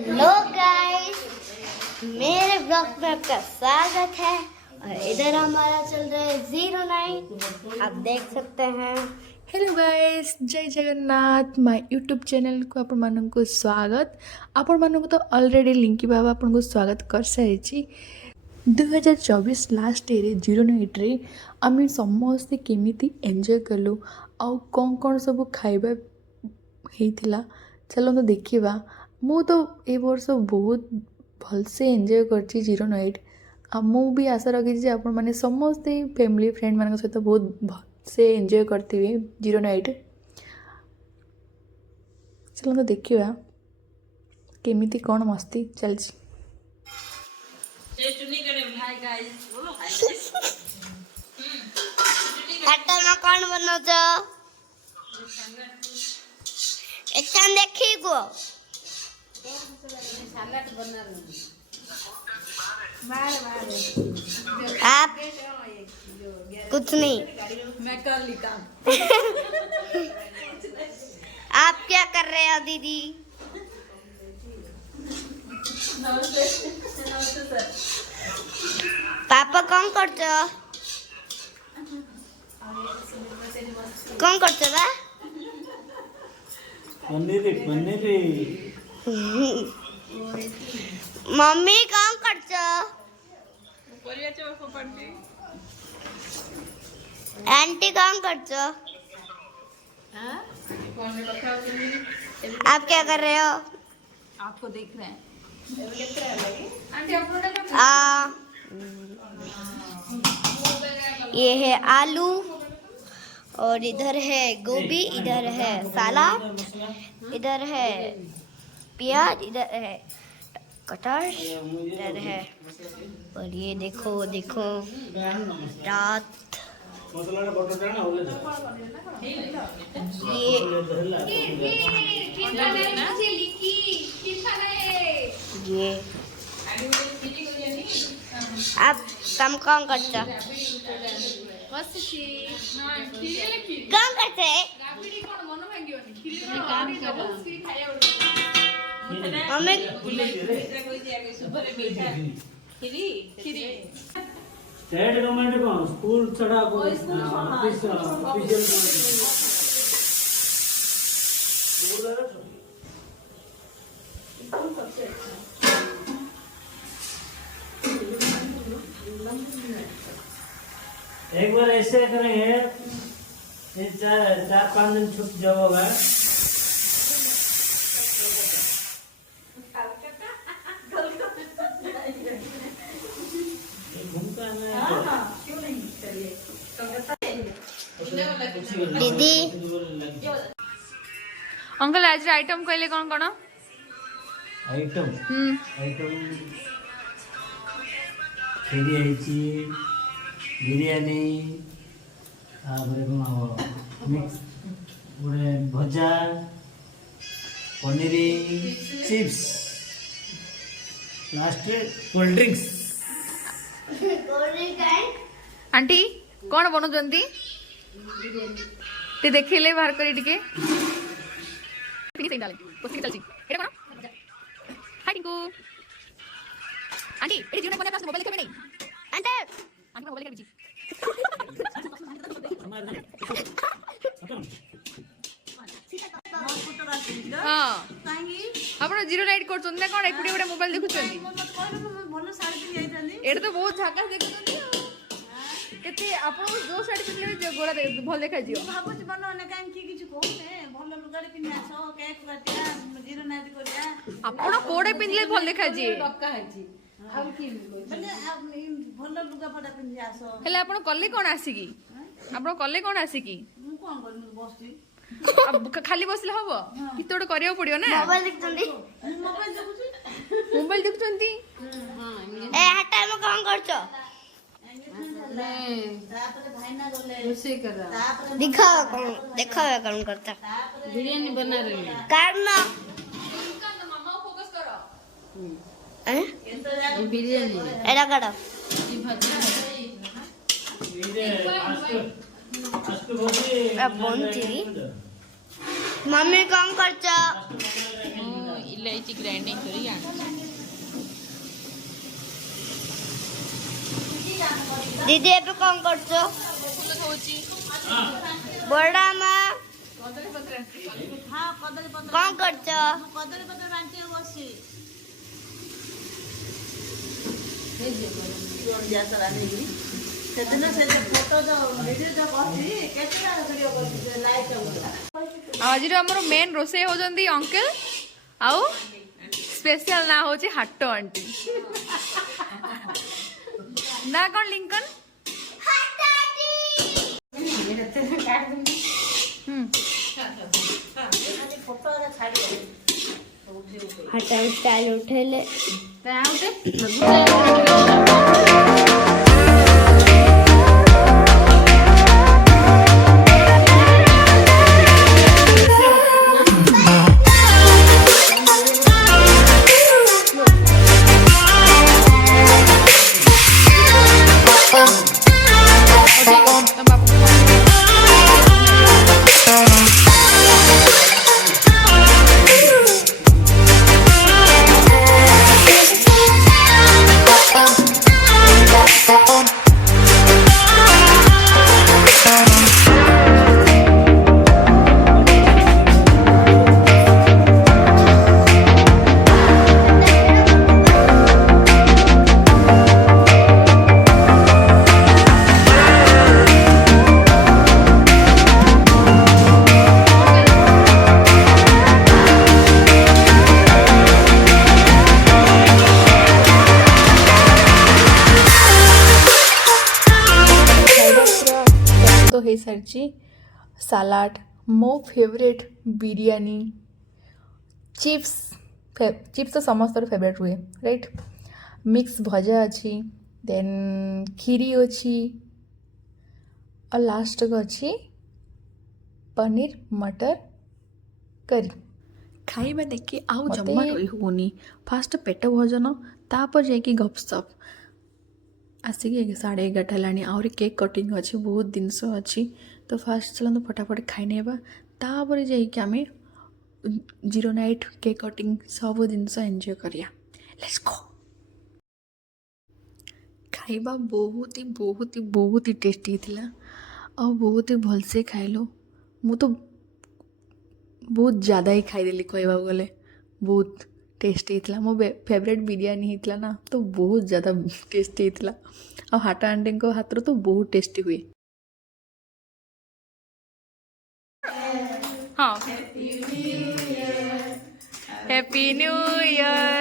Hello guys, मेरे blog में आपका स्वागत है। और इधर हमारा चल रहा है 09। आप देख सकते हैं। हेलो गाइस, जय जगन्नाथ माय यूट्यूब चैनल को आपण मानक स्वागत। आपण मानक तो ऑलरेडी लिंकी बाबा आपन को स्वागत कर सारी। 2024 लास्ट ईयर 09 रे आम समस्ते केमिति एंजॉय कलु आउ कौन कौन सब खाइबा होता चलो देखा। मु तो ए वर्ष बहुत भलसे एंजॉय करछि 09। मु भी आशा रखी आपण मैंने समस्ते फैमिली फ्रेंड मान सहित बहुत भलसे एंजॉय करते 09। चलो देखा केमिति कौन मस्ती चलछि। खाता में कौन बनो जो अच्छा देखी गो आप कुछ नहीं, मैं कर ली काम। आप क्या कर रहे हो दीदी? नमस्ते सर। पापा कौन करते हो? कौन करते बा? पनीरी मम्मी कौन करते हो? आंटी कौन करते हो? आप क्या कर रहे हो? आपको देख रहे हैं। ये है आलू और इधर है गोभी, इधर है सलाद, इधर है प्याज, इधर है कटर, इधर है। और ये देखो देखो रात ये आप काम कौन करते? कौन करते हैं? मम्मी स्टेट गवर्नमेंट को स्कूल चढ़ा को एक बार ऐसे करेंगे, 4-5 दिन छुट जाओगा। दीदी अंकल आज आइटम कहले कौन कौन आइटम खीरी है, बिरयानी, मिक्स गोटे भजा, पनीरी, chips, last cold drinks. Aunty कौन बनुचंती ते देखिले बाहर करी टिके फिनिश डाले बस चलची एटा कोन हाय टिंकू आंटी एटी जीवन कोने पास मोबाइल देखे नहीं आंटी आंटी मोबाइल देखे बिजी हां आपण 09 करछन ना कोन एकुडी बडे मोबाइल देखुछन भलो साड़ी पिन जाइतानी। एटा तो बहुत झाका देखुछन केते आपण जो साड़ी पिनले गोरा भल देखा जियो भाबुच बनो ने कान की किछु कहते भलो लुगाड़ी पिन आछो केक काटिया 09 करिया आपण कोडे पिनले भल देखा जी पक्का है जी। अब की माने भलो लुगा पड़ा पिन आछो हेले आपण कल्ले कोन आसी की आपण कल्ले कोन आसी की मु कोन कर बसती अब खाली बसले हबो कि तोड़ करियो पड़ियो ना मोबाइल देखतंदी। मोबाइल देखुची मोबाइल देखचंती ए हटा में कौन करछो? तापरे भाईना गले रोसे कर रहा तापरे दिखाओ कौन करता बिरयानी बना रही है करना मामा फोकस करो हैं बिरयानी एड़ा करो की भजा अब बोलती मम्मी कौन करता? इलायची ग्राइंडिंग करी दीदी एबे कौन करछो बड़ा माँ हाँ कदली पत्र कौन करछो कदली पत्र बांटी बसी ସେଦିନ ସେ ଫଟୋ ଭିଡ଼ିଓ ଯୋଉ କରିଛି କେତେଟା ଭିଡ଼ିଓ କରିଛି ଲାଇଭ୍ आज आमर मेन रोसे होती अंकल आउ स्पेशल ना हूँ हाट आंटी ना कौन लिंकन ଫଟୋ ଛାଡ଼ି हटा स्टाइल उठेले तो हो सारी सालाड मो फेवरेट बिरयानी चिप्स चिप्स तो समस्त फेवरेट हुए राइट मिक्स भजा अच्छी देन खीरी अच्छी और लास्ट को अच्छी पनीर मटर करी खाइबा देखि आउ जम्मा रही होनी फास्ट पेट भोजन तापर जाकि गपसप आसिक 11:30 है आहरी केक कटिंग अच्छी बहुत जिनस अच्छी तो फास्ट चलते फटाफट खाईनेबा तापर जाकि आम 0 नाइट केक कटिंग सब जिनस एंजॉय करिया लेट्स गो खाइबा बहुत ही टेस्टी थिला और बहुत ही भलसे खाइलु मु तो बहुत ज़्यादा ही खाईदेली कहवा गले बहुत टेस्टी थी मो फेवरेट बिरयानी होता ना तो बहुत ज़्यादा टेस्टी होता और हाट आंटी हाथ तो बहुत टेस्टी हुए हाँ हैप्पी न्यू ईयर